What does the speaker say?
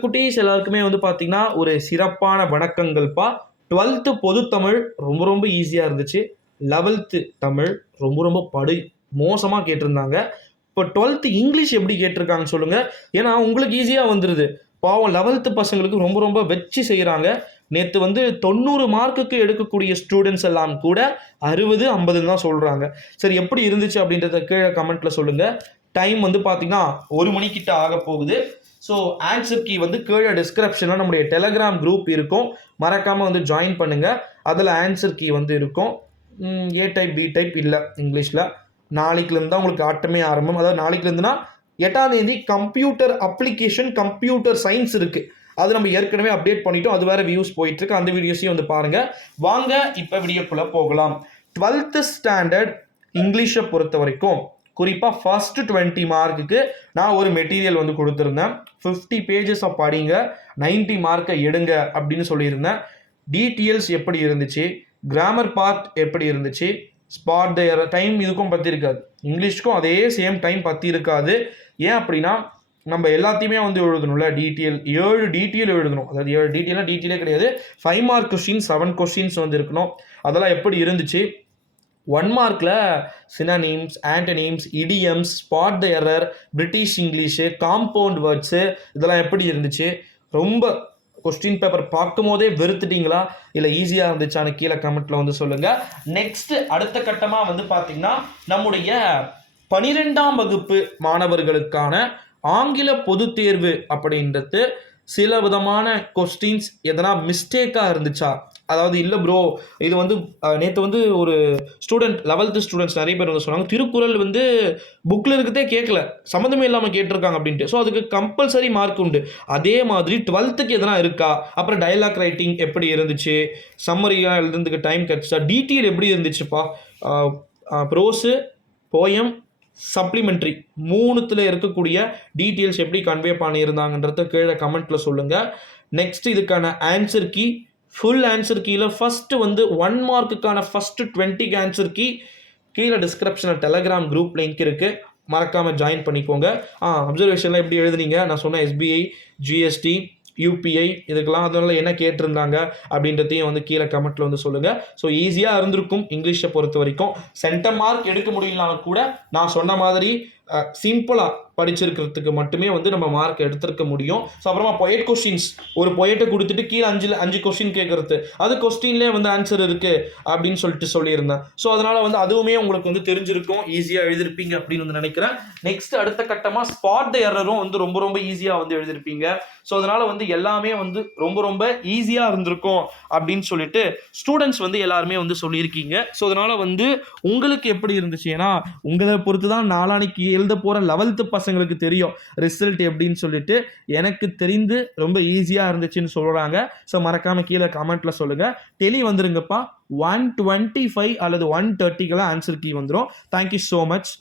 குட்டீஸ் எல்லாருக்குமே வந்து பார்த்தீங்கன்னா, ஒரு சிறப்பான வணக்கங்கள்ப்பா. 12th பொதுத்தமிழ் ரொம்ப ரொம்ப ஈஸியா இருந்துச்சு. 11th தமிழ் ரொம்ப ரொம்ப மோசமா கேட்டிருந்தாங்க. இப்போ 12th இங்கிலீஷ் எப்படி கேட்டிருக்காங்கன்னு சொல்லுங்க. ஏன்னா உங்களுக்கு ஈஸியா வந்துருது. பாவம் 11th பசங்களுக்கு ரொம்ப ரொம்ப வச்சு செய்றாங்க. நேத்து வந்து 90 மார்க்குக்கு எடுக்கக்கூடிய ஸ்டூடண்ட்ஸ் எல்லாம் கூட 60, 50ன்னு தான் சொல்றாங்க. சரி எப்படி இருந்துச்சு அப்படின்றத கீழ கமெண்ட்ல சொல்லுங்க. டைம் வந்து பார்த்தீங்கன்னா 1 மணி கிட்ட ஆகப் போகுது. ஸோ ஆன்சர் கீ வந்து கீழே டிஸ்கிரிப்ஷனில் நம்முடைய டெலகிராம் குரூப் இருக்கும். மறக்காமல் வந்து ஜாயின் பண்ணுங்கள். அதில் ஆன்சர் கீ வந்து இருக்கும். ஏ டைப் பி டைப் இல்லை இங்கிலீஷில். நாளைக்குலேருந்து தான் உங்களுக்கு ஆட்டமே ஆரம்பம். அதாவது நாளைக்குலேருந்துனா 8ஆம் தேதி கம்ப்யூட்டர் அப்ளிகேஷன் கம்ப்யூட்டர் சயின்ஸ் இருக்குது. அது நம்ம ஏற்கனவே அப்டேட் பண்ணிட்டோம். அது வேறு வியூஸ் போயிட்டுருக்கு. அந்த வீடியோஸையும் வந்து பாருங்கள். வாங்க இப்போ வீடியோக்குள்ளே போகலாம். 12th ஸ்டாண்டர்ட் இங்கிலீஷை பொறுத்த வரைக்கும் குறிப்பாக ஃபர்ஸ்ட் 20 மார்க்குக்கு நான் ஒரு மெட்டீரியல் வந்து கொடுத்துருந்தேன். 50 பேஜஸ் படிங்க, 90 மார்க்கை எடுங்க அப்படின்னு சொல்லியிருந்தேன். டீட்டெயில்ஸ் எப்படி இருந்துச்சு, கிராமர் பார்ட் எப்படி இருந்துச்சு, ஸ்பாட் த எரர் டைம் இதுக்கும் பற்றி இருக்காது. இங்கிலீஷ்க்கும் அதே சேம் டைம் பற்றி இருக்காது. ஏன் அப்படின்னா நம்ம எல்லாத்தையுமே வந்து எழுதணும்ல. டீட்டெயில் 7 டீட்டெயில் எழுதணும். அதாவது 7 டீட்டெயிலாக டீட்டெயிலே கிடையாது. 5 மார்க் கொஸ்டின் 7 கொஸ்டின்ஸ் வந்து இருக்கணும். அதெல்லாம் எப்படி இருந்துச்சு. 1 மார்க்கில் synonyms, antonyms, idioms, spot the error, British English, compound words இதெல்லாம் எப்படி இருந்துச்சு. ரொம்ப கொஸ்டின் பேப்பர் பார்க்கும் போதே வெறுத்துட்டீங்களா இல்லை ஈஸியாக இருந்துச்சான்னு கீழே கமெண்ட்டில் வந்து சொல்லுங்கள். நெக்ஸ்ட் அடுத்த கட்டமாக வந்து பார்த்திங்கன்னா நம்முடைய 12ஆம் வகுப்பு மாணவர்களுக்கான ஆங்கில பொதுத் தேர்வு அப்படின்றது சில விதமான கொஸ்டின்ஸ் எதனா மிஸ்டேக்காக இருந்துச்சா. அதாவது இல்லை ப்ரோ இது வந்து நேற்று வந்து ஒரு ஸ்டூடெண்ட் 11th ஸ்டூடெண்ட்ஸ் நிறைய பேர் வந்து சொன்னாங்க திருக்குறள் வந்து புக்கில் இருக்கிறதே கேட்கல, சம்மந்தமே இல்லாமல் கேட்டிருக்காங்க அப்படின்ட்டு. ஸோ அதுக்கு கம்பல்சரி மார்க் உண்டு. அதே மாதிரி 12th எதனா இருக்கா, அப்புறம் டயலாக் ரைட்டிங் எப்படி இருந்துச்சு, சம்மரியாக எழுதுறதுக்கு டைம் கிடச்சா, டீட்டெயில் எப்படி இருந்துச்சுப்பா, ப்ரோஸு, போயம், சப்ளிமெண்ட்ரி 3த்துல இருக்கக்கூடிய டீட்டெயில்ஸ் எப்படி கன்வே பண்ணியிருந்தாங்கன்றத கீழே கமெண்ட்டில் சொல்லுங்கள். நெக்ஸ்ட் இதுக்கான ஆன்சர் கீ ஃபுல் ஆன்சர் கீழே ஃபஸ்ட்டு வந்து 1 மார்க்குக்கான ஃபஸ்ட்டு 20 ஆன்சர் கீ கீழே டிஸ்கிரிப்ஷனில் டெலகிராம் குரூப் லிங்க் இருக்குது. மறக்காமல் ஜாயின் பண்ணிக்கோங்க. அப்சர்வேஷன்லாம் எப்படி எழுதுனீங்க, நான் சொன்ன எஸ்பிஐ, ஜிஎஸ்டி, யூபிஐ இதுக்கெல்லாம் அதனால என்ன கேட்டிருந்தாங்க அப்படின்றதையும் வந்து கீழே கமெண்ட்டில் வந்து சொல்லுங்கள். ஸோ ஈஸியாக இருந்திருக்கும் இங்கிலீஷை பொறுத்த வரைக்கும். சென்டம் மார்க் எடுக்க முடியலனாலும் கூட நான் சொன்ன மாதிரி சிம்பிளாக படிச்சிருக்கிறதுக்கு மட்டுமே வந்து நம்ம மார்க் எடுத்திருக்க முடியும். ஸோ அப்புறமா பொயட் கொஸ்டின்ஸ் ஒரு பொயட்டை கொடுத்துட்டு கீழே 5 கொஸ்டின் கேட்குறது, அது கொஸ்டின்லேயே வந்து ஆன்சர் இருக்குது அப்படின்னு சொல்லியிருந்தேன். ஸோ அதனால் வந்து அதுவுமே உங்களுக்கு வந்து தெரிஞ்சிருக்கும், ஈஸியாக எழுதிருப்பீங்க அப்படின்னு வந்து நினைக்கிறேன். நெக்ஸ்ட் அடுத்த கட்டமாக ஸ்பாட் த எரரும் வந்து ரொம்ப ரொம்ப ஈஸியாக வந்து எழுதிருப்பீங்க. ஸோ அதனால் வந்து எல்லாமே வந்து ரொம்ப ரொம்ப ஈஸியாக இருந்திருக்கும் அப்படின்னு சொல்லிட்டு ஸ்டூடெண்ட்ஸ் வந்து எல்லாருமே வந்து சொல்லியிருக்கீங்க. ஸோ அதனால் வந்து உங்களுக்கு எப்படி இருந்துச்சு, ஏன்னா உங்களை பொறுத்து தான் நாளானிக்கு எழுத போகிற 11th பசங்களுக்கு தெரியும் ரிசல்ட் எப்படின்னு சொல்லிட்டு. எனக்கு தெரிந்து ரொம்ப ஈஸியாக இருந்துச்சுன்னு சொல்கிறாங்க. ஸோ மறக்காமல் கீழே கமெண்ட்டில் சொல்லுங்கள். வந்துருங்கப்பா 125 அல்லது 130க்கெல்லாம் ஆன்சர் கீ வந்துடும். Thank you so much.